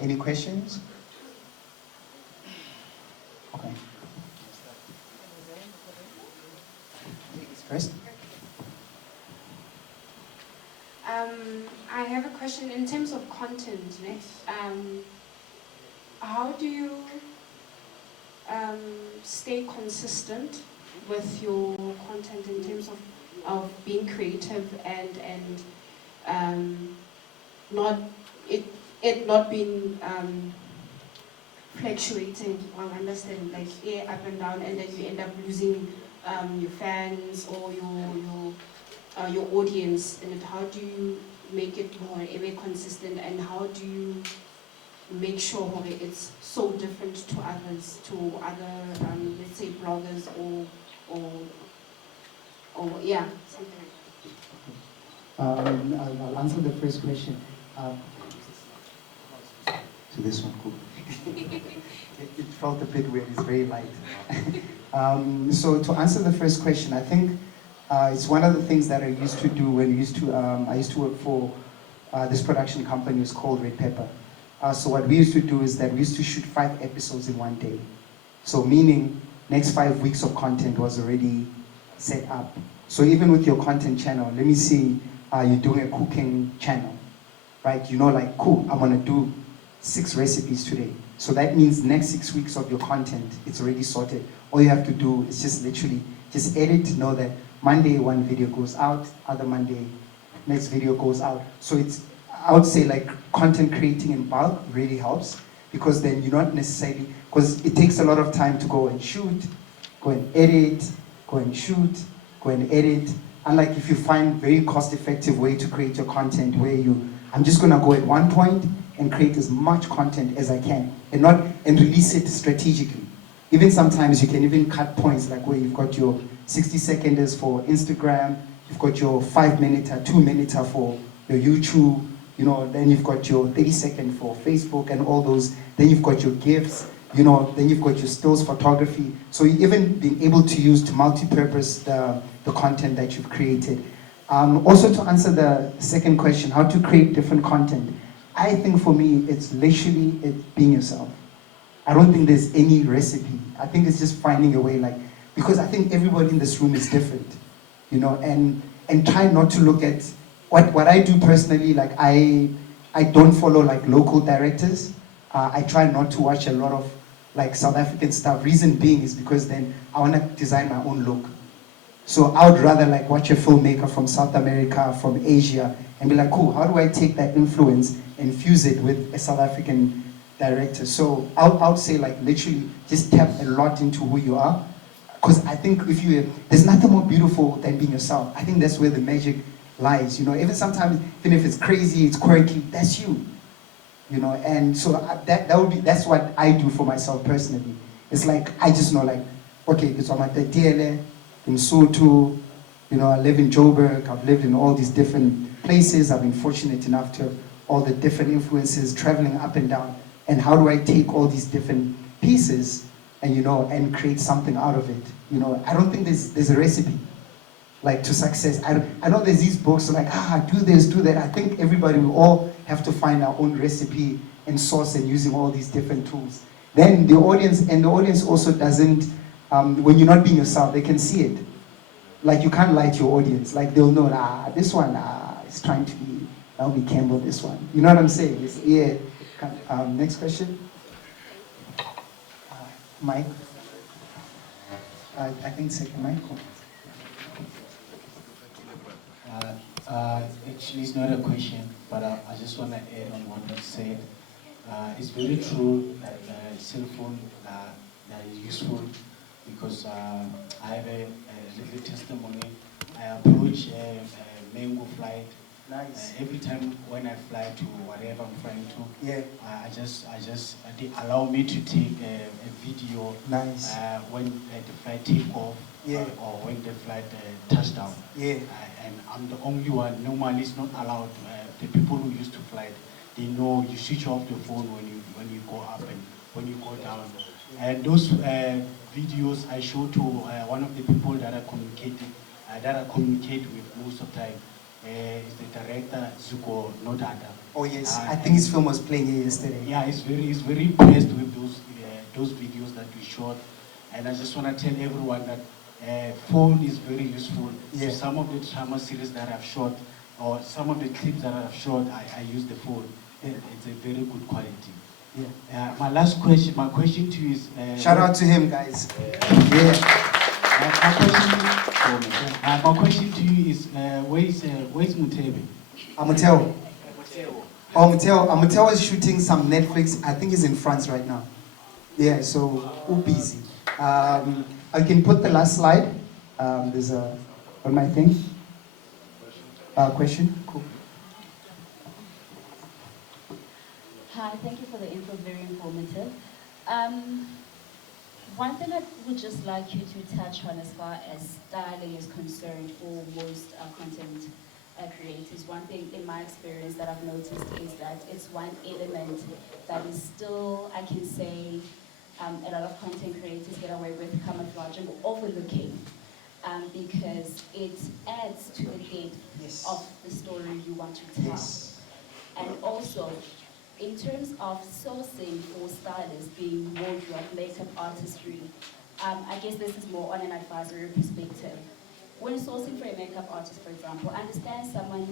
Any questions? Okay. Ladies first. I have a question in terms of content. How do you stay consistent with your content in terms of being creative and not it not being fluctuating? I understand, like up and down, and then you end up losing your fans or your audience. And how do you make it more ever consistent, and how do you make sure that it's so different to others, to other let's say bloggers or yeah, something like that? I'll answer the first question. To this one, cool. It felt a bit weird. It's very light. So to answer the first question, I think it's one of the things that I used to do when I used to work for this production company. It's called Red Pepper. So what we used to do is that we used to shoot 5 episodes in one day. So meaning next 5 weeks of content was already set up. So even with your content channel, let me see, you're doing a cooking channel, right? You know, like, cool, I'm gonna do 6 recipes today. So that means next 6 weeks of your content, it's already sorted. All you have to do is just literally just edit, know that Monday one video goes out, other Monday next video goes out. So it's, I would say, like, content creating in bulk really helps, because then you're not necessarily, because it takes a lot of time to go and shoot, go and edit, go and shoot, go and edit. Unlike if you find very cost-effective way to create your content where I'm just gonna go at one point and create as much content as I can and release it strategically. Even sometimes you can even cut points, like where you've got your 60-seconders for Instagram, you've got your 5-minute, 2-minute for your YouTube, you know, then you've got your 30-second for Facebook and all those, then you've got your GIFs, you know, then you've got your stills photography. So you even being able to use to multi-purpose the content that you've created. Also, to answer the second question, how to create different content, I think for me, it's literally being yourself. I don't think there's any recipe. I think it's just finding a way, like, because I think everybody in this room is different, you know, and try not to look at what I do personally. Like, I don't follow like local directors. I try not to watch a lot of like South African stuff. Reason being is because then I want to design my own look. So I would rather like watch a filmmaker from South America, from Asia, and be like, cool, how do I take that influence and fuse it with a South African director? So I would say, like, literally just tap a lot into who you are. Because I think there's nothing more beautiful than being yourself. I think that's where the magic lies, you know. Even sometimes, even if it's crazy, it's quirky, that's you. You know, and so that's what I do for myself personally. It's like, I just know, like, okay, it's on my DLA, in Soto, you know, I live in Joburg, I've lived in all these different places, I've been fortunate enough to all the different influences, traveling up and down, and how do I take all these different pieces and, you know, and create something out of it? You know, I don't think there's a recipe, like, to success. I know there's these books like, do this, do that. I think everybody will all have to find our own recipe and source and using all these different tools. Then the audience also doesn't, when you're not being yourself, they can see it. Like, you can't lie to your audience. Like, they'll know, this one is trying to be Naomi Campbell, this one. You know what I'm saying? Yeah. Next question. Mike. I think second mic. Actually, it's not a question, but I just want to add on what you said. It's very true that cell phone that is useful, because I have a little testimony. I approach a Mango flight. Nice. Every time when I fly to wherever I'm flying to, yeah, they allow me to take a video. Nice. When the flight take off, yeah, or when the flight touchdown. Yeah. And I'm the only one. Normally, it's not allowed. The people who used to fly, they know you switch off the phone when you go up and when you go down. And those videos I show to one of the people that I communicate with most of the time. is the director Zuko Nodada. Oh yes, I think his film was playing here yesterday. Yeah, he's very impressed with those videos that we shot, and I just want to tell everyone that phone is very useful. Yeah. To some of the drama series that I've shot, or some of the clips that I've shot, I use the phone. Yeah. It's a very good quality. Yeah. My question to you is... Shout out to him, guys. Yeah. My question to you is, where's Mutebe? Amuteo. Oh, Amuteo is shooting some Netflix. I think he's in France right now. Yeah, so busy. I can put the last slide. There's a on my thing. Question? Cool. Hi, thank you for the info, very informative. One thing I would just like you to touch on as far as styling is concerned for most content creators. One thing in my experience that I've noticed is that it's one element that is still, I can say, a lot of content creators get away with camouflaging or overlooking because it adds to the depth of the story you want to tell. Yes. And also, in terms of sourcing for stylists, being wardrobe, makeup artistry, I guess this is more on an advisory perspective. When sourcing for a makeup artist, for example, get someone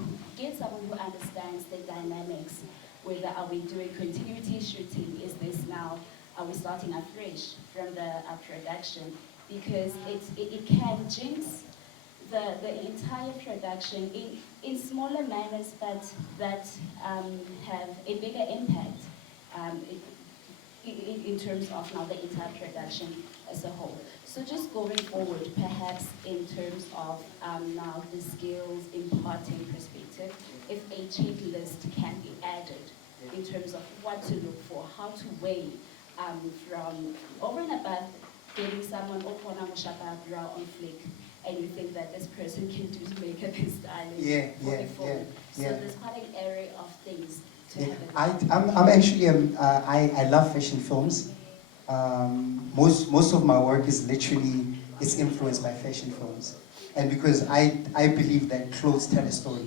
who understands the dynamics. Whether are we doing continuity shooting? Is this now, are we starting afresh from the production? Because it can jinx the entire production in smaller manners, but that have a bigger impact in terms of now the entire production as a whole. So just going forward, perhaps in terms of now the skills imparting perspective, if a checklist can be added in terms of what to look for, how to weigh from over and above getting someone on flick, and you think that this person can do makeup and styling for the phone. So there's quite an area of things to have. I'm actually I love fashion films. Most of my work is literally influenced by fashion films, and because I believe that clothes tell a story.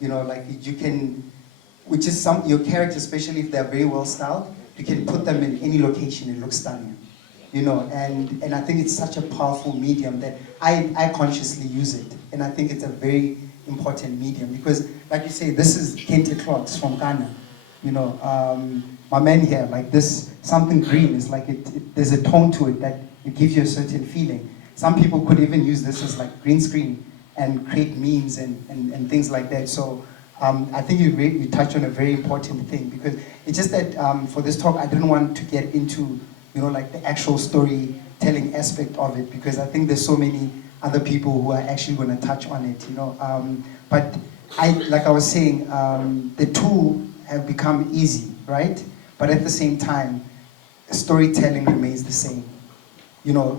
You know, like you can, which is your characters, especially if they're very well styled, you can put them in any location and look stunning. You know, and I think it's such a powerful medium that I consciously use it, and I think it's a very important medium because, like you say, this is kente cloths from Ghana. You know, my man here, like this, something green is like there's a tone to it that it gives you a certain feeling. Some people could even use this as like green screen and create memes and things like that. So I think you touched on a very important thing because it's just that for this talk, I didn't want to get into like the actual storytelling aspect of it, because I think there's so many other people who are actually going to touch on it, But like I was saying, the two have become easy, right? But at the same time, storytelling remains the same.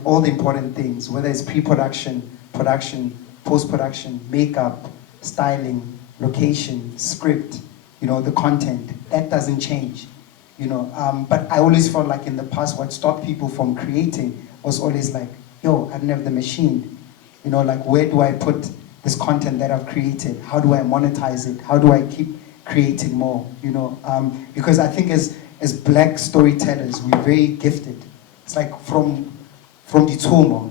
All the important things, whether it's pre-production, production, post-production, makeup, styling, location, script, the content, that doesn't change. But I always felt like in the past, what stopped people from creating was always like, yo, I don't have the machine. Like, where do I put this content that I've created? How do I monetize it? How do I keep creating more? Because I think as black storytellers, we're very gifted. It's like from Ditumo,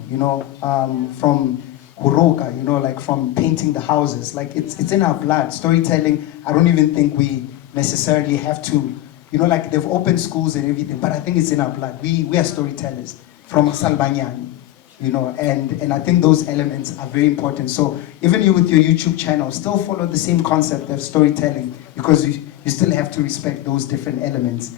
from Huroka, like from painting the houses. Like it's in our blood. Storytelling, I don't even think we necessarily have to. Like they've opened schools and everything, but I think it's in our blood. We are storytellers from Salbanyani, and I think those elements are very important. So even you with your YouTube channel, still follow the same concept of storytelling, because you still have to respect those different elements.